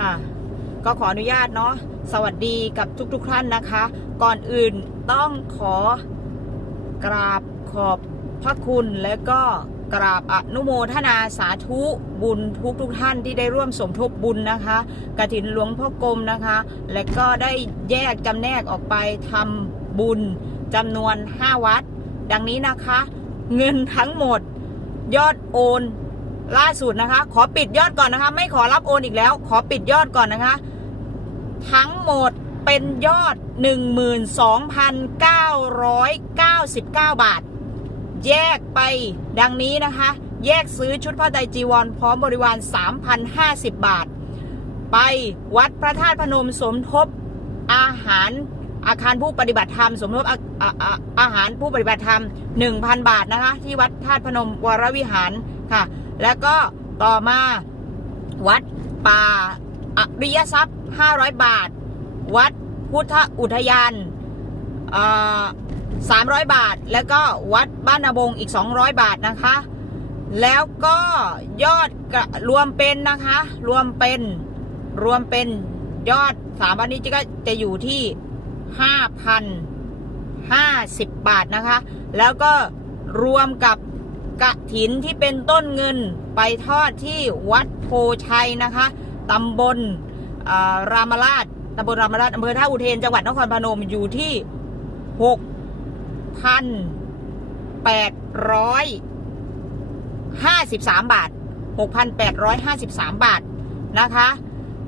ค่ะ ก็ขออนุญาตเนาะสวัสดีกับทุกๆท่านนะคะ ก่อนอื่นต้องขอกราบขอบพระคุณและก็กราบอนุโมทนาสาธุบุญทุกทุกๆท่านที่ได้ร่วมสมทบบุญนะคะกระถินหลวงพ่อกรมนะคะ และก็ได้แยกจำแนกออกไปทำบุญจำนวน 5 วัด ดังนี้นะคะ เงินทั้งหมดยอดโอน ล่าสุดนะคะ ขอปิดยอดก่อนนะคะ ไม่ขอรับโอนอีกแล้ว ขอปิดยอดก่อนนะคะ ทั้งหมดเป็นยอด 12,999 บาท แยกไปดังนี้นะคะ แยกซื้อชุดผ้าไตรจีวร พร้อมบริวาร 3,050 บาท ไปวัดพระธาตุพนมสมทบอาหารอาคารผู้ปฏิบัติธรรม สมทบอาอาอาอาหารผู้ปฏิบัติธรรม 1,000 บาทนะคะ ที่วัดธาตุพนมวรวิหารค่ะ แล้วก็ต่อมาวัดป่าอริยทรัพย์ 500 บาท วัดพุทธอุทยานเอ่อ300บาท แล้วก็วัดบ้านนาบงอีก 200 บาทนะคะ แล้วก็ยอดระรวมเป็นนะคะ รวมเป็นรวมเป็นยอดสามวันนี้ก็จะอยู่ที่ห้าพันห้าสิบบาทนะคะ แล้วก็รวมกับ กระถินที่เป็นต้นเงินไปทอดที่วัดโพชัยนะคะตำบลรามราชตำบลรามราชอำเภอท่าอุเทนจังหวัดนครพนมอยู่ที่หกพันแปดร้อย53บสามบาท6,853บสามบาทนะคะ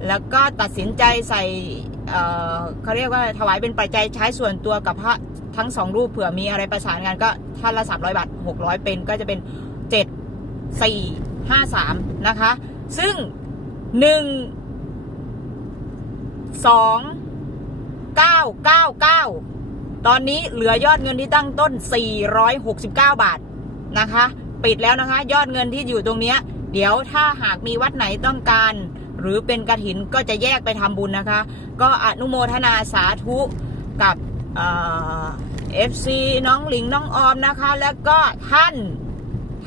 แล้วก็ตัดสินใจใส่เเขาเรียกว่าถวายเป็นปัจจัยใช้ส่วนตัวกับพระ ทั้งสองรูปเผื่อมีอะไรประสานงานก็ท่านละ300บาท600เป็นก็จะเป็น7 4 5 3นะคะ ซึ่ง1 2 9 9 9ตอนนี้เหลือยอดเงินที่ตั้งต้น 469 บาทนะคะ ปิดแล้วนะคะ ยอดเงินที่อยู่ตรงเนี้ย เดี๋ยวถ้าหากมีวัดไหนต้องการ หรือเป็นกระถินก็จะแยกไปทำบุญนะคะ ก็อนุโมทนาสาธุกับ เอฟซีน้องหลิงน้องออมนะคะ แล้วก็ท่าน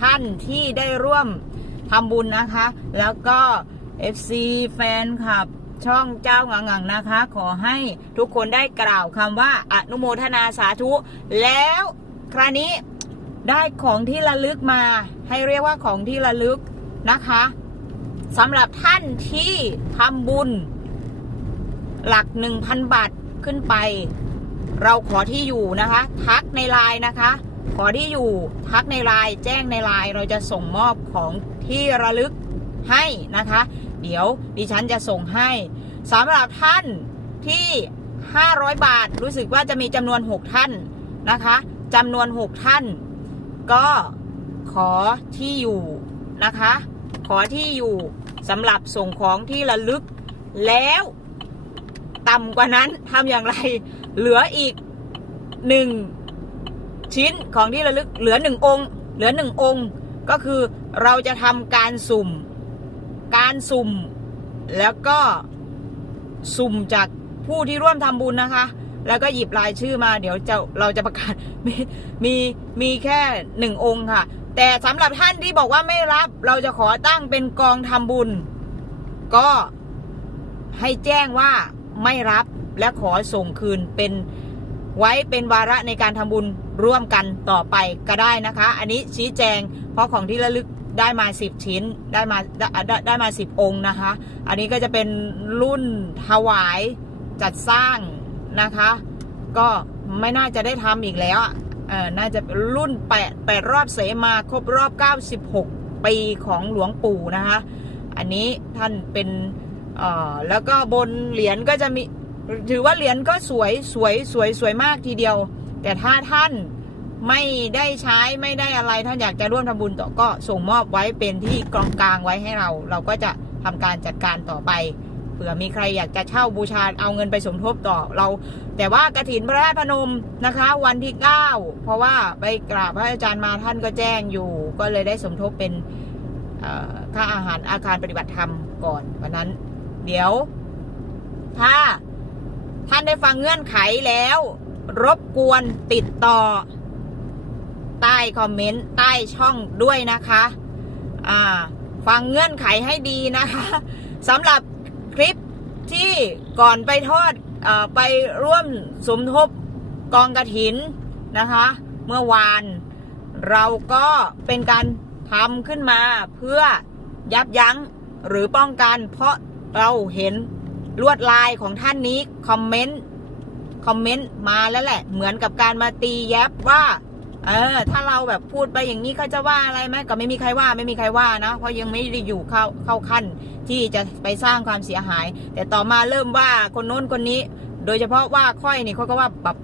ท่านที่ได้ร่วมทำบุญนะคะ แล้วก็ FC แฟนคลับช่องเจ้าหงังนะคะ ขอให้ทุกคนได้กล่าวคำว่าอนุโมทนาสาธุ แล้วคราวนี้ได้ของที่ระลึกมา ให้เรียกว่าของที่ระลึกนะคะสำหรับท่านที่ทำบุญ หลัก1,000บาทขึ้นไป เราขอที่อยู่นะคะ ทักในไลน์นะคะ ขอที่อยู่ทักในไลน์แจ้งในไลน์เราจะส่งมอบของที่ระลึกให้นะคะ เดี๋ยวดิฉันจะส่งให้สำหรับท่านที่ 500 บาทรู้สึกว่าจะมีจำนวน 6 ท่านนะคะจำนวน 6 ท่าน ก็ขอที่อยู่นะคะ ขอที่อยู่สำหรับส่งของที่ระลึกแล้ว ต่ำกว่านั้นทำอย่างไร เหลืออีกหนึ่งชิ้นของที่ระลึกเหลือหนึ่งองค์ เหลือหนึ่งองค์ ก็คือเราจะทำการสุ่ม การสุ่ม แล้วก็สุ่มจากผู้ที่ร่วมทำบุญนะคะ แล้วก็หยิบรายชื่อมา เดี๋ยวจะเราจะประกาศมีมีมีแค่หนึ่งองค์ค่ะ แต่สำหรับท่านที่บอกว่าไม่รับ เราจะขอตั้งเป็นกองทำบุญ ก็ให้แจ้งว่า ไม่รับและขอส่งคืนเป็นไว้เป็นวาระในการทำบุญร่วมกันต่อไปก็ได้นะคะ อันนี้ชี้แจง เพราะของที่ระลึกได้มา 10 ชิ้นได้มาได้ได้ได้มา 10 องค์นะคะ อันนี้ก็จะเป็นรุ่นถวายจัดสร้างนะคะ ก็ไม่น่าจะได้ทำอีกแล้วเออน่าจะรุ่นแปดแปดรอบเสมาครบรอบ 96 ปีของหลวงปู่นะคะ อันนี้ท่านเป็น อ่อแล้วก็บนเหรียญก็จะมี ถือว่าเหรียญก็สวยสวยสวยสวยมากทีเดียว แต่ถ้าท่านไม่ได้ใช้ไม่ได้อะไรท่านอยากจะร่วมทำบุญต่อก็ส่งมอบไว้เป็นที่กองกลางไว้ให้เรา เราก็จะทำการจัดการต่อไปเผื่อมีใครอยากจะเช่าบูชาเอาเงินไปสมทบต่อเรา แต่ว่ากระถินพระราชพนมนะคะ วันที่ 9 เพราะว่าไปกราบพระอาจารย์มาท่านก็แจ้งอยู่ ก็เลยได้สมทบเป็นค่าอาหารอาคารปฏิบัติธรรมก่อนวันนั้น เดี๋ยว ถ้าท่านได้ฟังเงื่อนไขแล้ว รบกวนติดต่อ ใต้คอมเมนต์ ใต้ช่องด้วยนะคะ อ่า ฟังเงื่อนไขให้ดีนะคะสำหรับคลิปที่ก่อนไปทอดอไปร่วมสมทบกองกระถินนะคะ เมื่อวานเราก็เป็นการทำขึ้นมาเพื่อยับยั้งหรือป้องกันเพราะ เราเห็นลวดลายของท่านนี้คอมเมนต์คอมเมนต์มาแล้วแหละ เหมือนกับการมาตีแยบว่า เออ ถ้าเราแบบพูดไปอย่างนี้เขาจะว่าอะไรไหมก็ไม่มีใครว่าไม่มีใครว่านะเพราะยังไม่ได้อยู่เข้าเข้าขั้นที่จะไปสร้างความเสียหาย แต่ต่อมาเริ่มว่าคนโน้นคนนี้ โดยเฉพาะว่าค่อยนี่เขาก็ว่าแบบ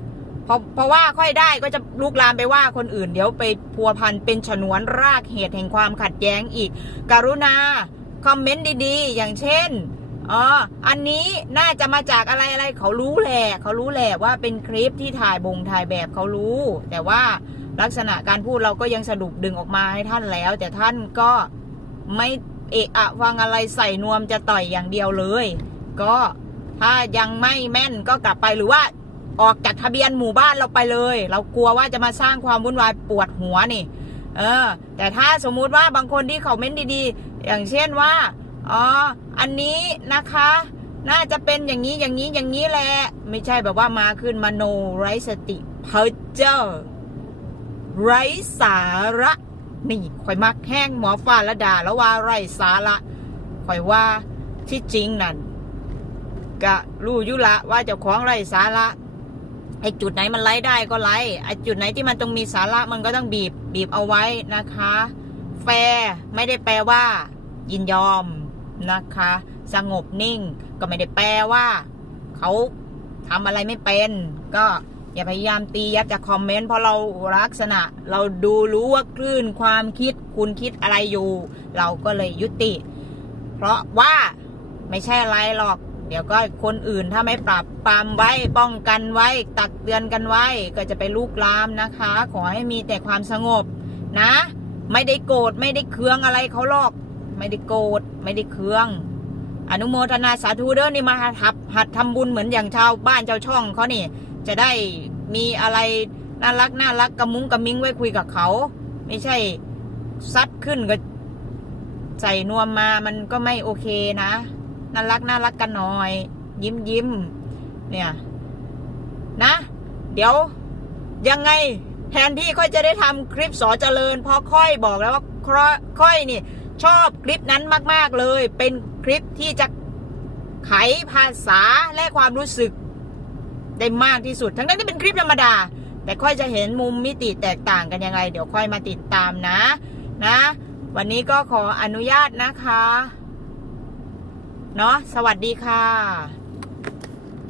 พอพอว่าค่อยได้ก็จะลุกลามไปว่าคนอื่น เดี๋ยวไปพัวพันเป็นฉนวนรากเหตุแห่งความขัดแย้งอีก กรุณาคอมเมนต์ดีๆ อย่างเช่น อ๋อ อันนี้น่าจะมาจากอะไรอะไรเขารู้แหละเขารู้แหละว่าเป็นคลิปที่ถ่ายบงถ่ายแบบเขารู้ แต่ว่าลักษณะการพูดเราก็ยังสรุปดึงออกมาให้ท่านแล้ว แต่ท่านก็ไม่เอะอะฟังอะไรใส่นวมจะต่อยอย่างเดียวเลย ก็ถ้ายังไม่แม่นก็กลับไปหรือว่าออกจากทะเบียนหมู่บ้านเราไปเลย เรากลัวว่าจะมาสร้างความวุ่นวายปวดหัวนี่ เออ แต่ถ้าสมมุติว่าบางคนที่เขาเม้นดีๆ อย่างเช่นว่าอ๋อ อันนี้นะคะ น่าจะเป็นอย่างนี้อย่างนี้อย่างนี้แหละ ไม่ใช่แบบว่ามาขึ้นมาโนไร้สติเพอเจอร์ไร้สาระนี่ข่อยมักแห้งหมอฟ้าละดาแล้วว่าไร้สาระข่อยว่าที่จริงนั่นกะรู้ยุละว่าเจ้าของไร้สาระไอจุดไหนมันไล่ได้ก็ไล่ไอจุดไหนที่มันต้องมีสาระมันก็ต้องบีบบีบเอาไว้นะคะ แฟร์ไม่ได้แปลว่า ยินยอม นะคะ สงบนิ่งก็ไม่ได้แปลว่า เขาทำอะไรไม่เป็น ก็อย่าพยายามตียับจากคอมเมนต์เพราะเราลักษณะ เราดูรู้ว่าคลื่นความคิดคุณคิดอะไรอยู่ เราก็เลยยุติ เพราะว่าไม่ใช่อะไรหรอก เดี๋ยวก็คนอื่นถ้าไม่ปรับปรามไว้ป้องกันไว้ ตักเตือนกันไว้ ก็จะไปลุกลามนะคะ ขอให้มีแต่ความสงบนะ ไม่ได้โกรธไม่ได้เคืองอะไรเขาหรอก ไม่ได้โกรธไม่ได้เคือง อนุโมทนาสาธุเด้อนี่มาหัดหัดทำบุญเหมือนอย่างชาวบ้านชาวช่องเขานี่ จะได้มีอะไรน่ารักน่ารักกระมุ้งกระมิ้งไว้คุยกับเขา ไม่ใช่ซัดขึ้นก็ใส่นวมมามันก็ไม่โอเคนะน่ารักน่ารักกันหน่อย ยิ้มยิ้มเนี่ย นะ เดี๋ยวยังไงแทนที่ค่อยจะได้ทำคลิปสอเจริญพราะค่อยบอกแล้วว่าค่อยนี่ ชอบคลิปนั้นมาก ๆ เลย เป็นคลิปที่จะไขภาษาและความรู้สึก ได้มากที่สุด ทั้งนั้นที่เป็นคลิปธรรมดา แต่ค่อยจะเห็นมุมมิติแตกต่างกันยังไง เดี๋ยวค่อยมาติดตามนะ นะ วันนี้ก็ขออนุญาตนะคะ เนาะสวัสดีค่ะ